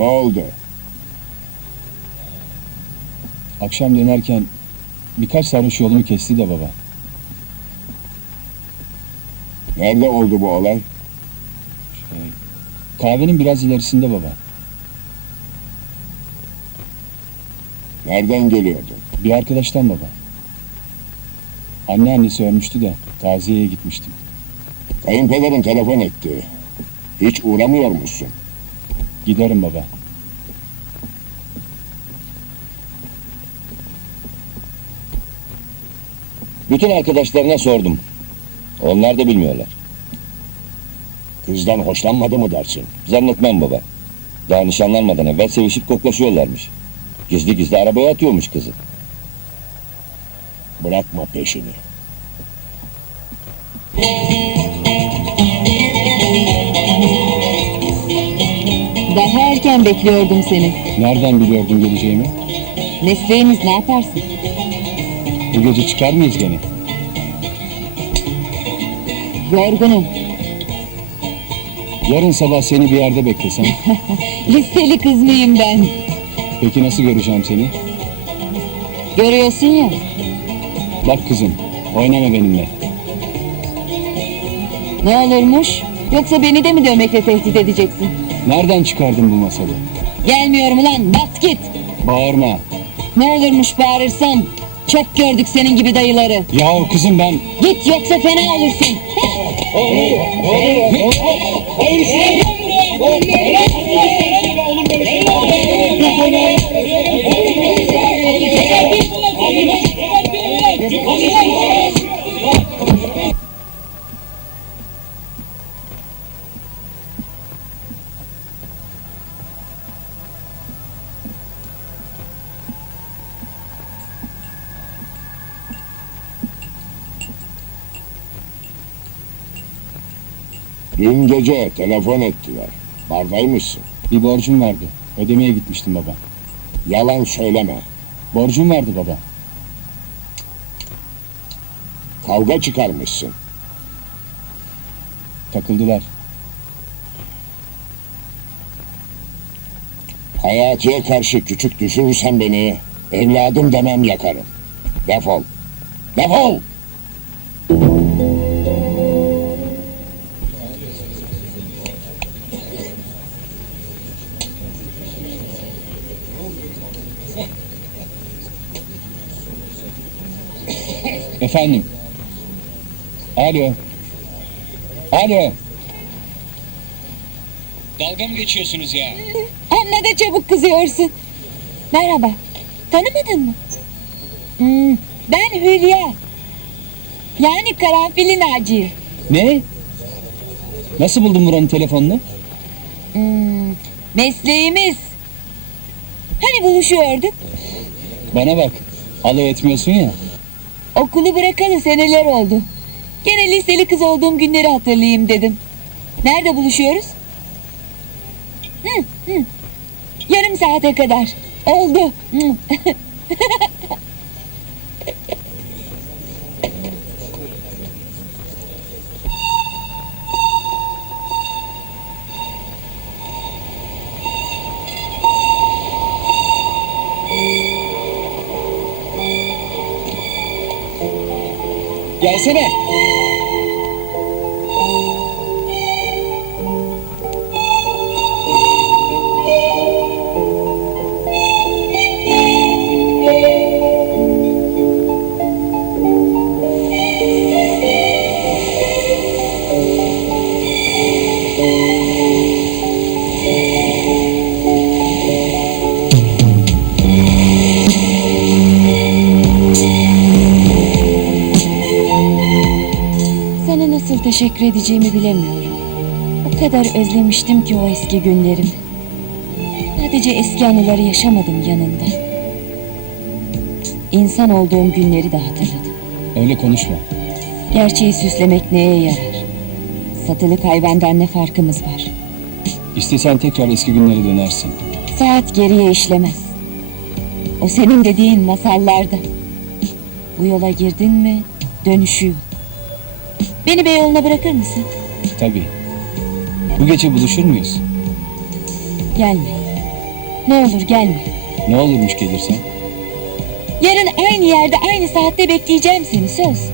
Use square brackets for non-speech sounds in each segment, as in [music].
Ne oldu? Akşam dönerken birkaç sarhoş yolumu kesti de baba. Nerede oldu bu olay? Kahvenin biraz ilerisinde baba. Nereden geliyordu? Bir arkadaştan baba. Anneannesi ölmüştü de taziyeye gitmiştim. Kayınpederin telefon etti. Hiç uğramıyor musun? Giderim baba. Bütün arkadaşlarına sordum. Onlar da bilmiyorlar. Kızdan hoşlanmadı mı dersin? Zannetmem baba. Daha nişanlanmadan evvel sevişip koklaşıyorlarmış. Gizli gizli arabaya atıyormuş kızı. Bırakma peşini. Daha erken bekliyordum seni. Nereden biliyordun geleceğimi? Mesleğimiz ne yaparsın? Bu gece çıkar mıyız gene? Yorgunum. Yarın sabah seni bir yerde beklesem. [laughs] Listeli kız mıyım ben? Peki nasıl göreceğim seni? Görüyorsun ya. Bak kızım, oynama benimle. Ne olurmuş? Yoksa beni de mi dövmekle tehdit edeceksin? Nereden çıkardın bu masalı? Gelmiyorum ulan bas git. Bağırma. Ne olurmuş bağırırsan. Çok gördük senin gibi dayıları. Yahu kızım ben... Git yoksa fena olursun. Dün gece telefon ettiler. Bardaymışsın. Bir borcum vardı. Ödemeye gitmiştim baba. Yalan söyleme. Borcum vardı baba. Kavga çıkarmışsın. Takıldılar. Hayatiye karşı küçük düşürürsen beni, evladım demem yakarım. Defol. Defol! Efendim. Alo. Alo. Dalga mı geçiyorsunuz ya? Amma da çabuk kızıyorsun. Merhaba. Tanımadın mı? Hmm, ben Hülya. Yani karanfili Naciye. Ne? Nasıl buldun buranın telefonunu? Hmm, mesleğimiz. Hani buluşuyorduk? Bana bak. Alay etmiyorsun ya. Okulu bırakalı seneler oldu. Gene liseli kız olduğum günleri hatırlayayım dedim. Nerede buluşuyoruz? Hı, hı. Yarım saate kadar. Oldu. [laughs] Hı. Gelsene. Nasıl teşekkür edeceğimi bilemiyorum. O kadar özlemiştim ki o eski günlerimi. Sadece eski anıları yaşamadım yanında. İnsan olduğum günleri de hatırladım. Öyle konuşma. Gerçeği süslemek neye yarar? Satılık hayvandan ne farkımız var? İstesen tekrar eski günlere dönersin. Saat geriye işlemez. O senin dediğin masallarda. Bu yola girdin mi dönüşü yok. Beni Beyoğlu'na bırakır mısın? Tabii. Bu gece buluşur muyuz? Gelme. Ne olur gelme. Ne olurmuş gelirsen? Yarın aynı yerde aynı saatte bekleyeceğim seni söz.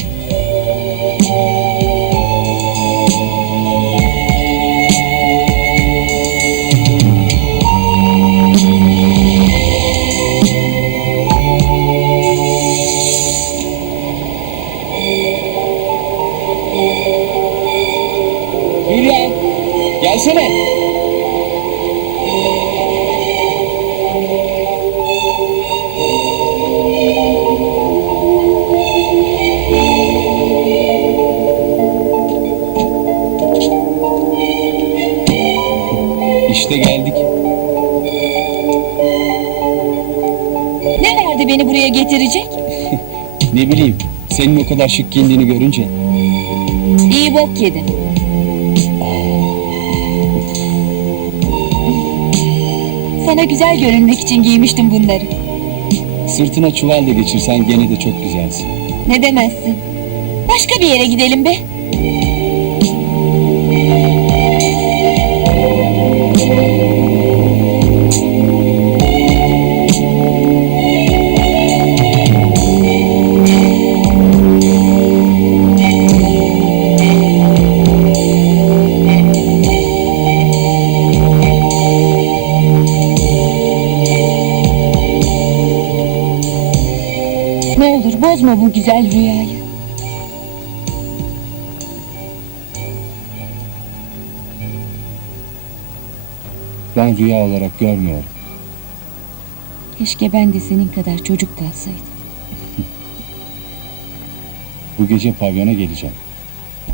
Beni buraya getirecek? [laughs] Ne bileyim, senin o kadar şık giyindiğini görünce. İyi bok yedin. Sana güzel görünmek için giymiştim bunları. Sırtına çuval da geçirsen gene de çok güzelsin. Ne demezsin. Başka bir yere gidelim be. Bozma bu güzel rüyayı. Ben rüya olarak görmüyorum. Keşke ben de senin kadar çocuk kalsaydım. Bu gece pavyona geleceğim.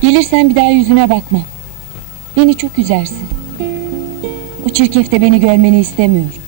Gelirsen bir daha yüzüne bakmam. Beni çok üzersin. O çirkefte beni görmeni istemiyorum.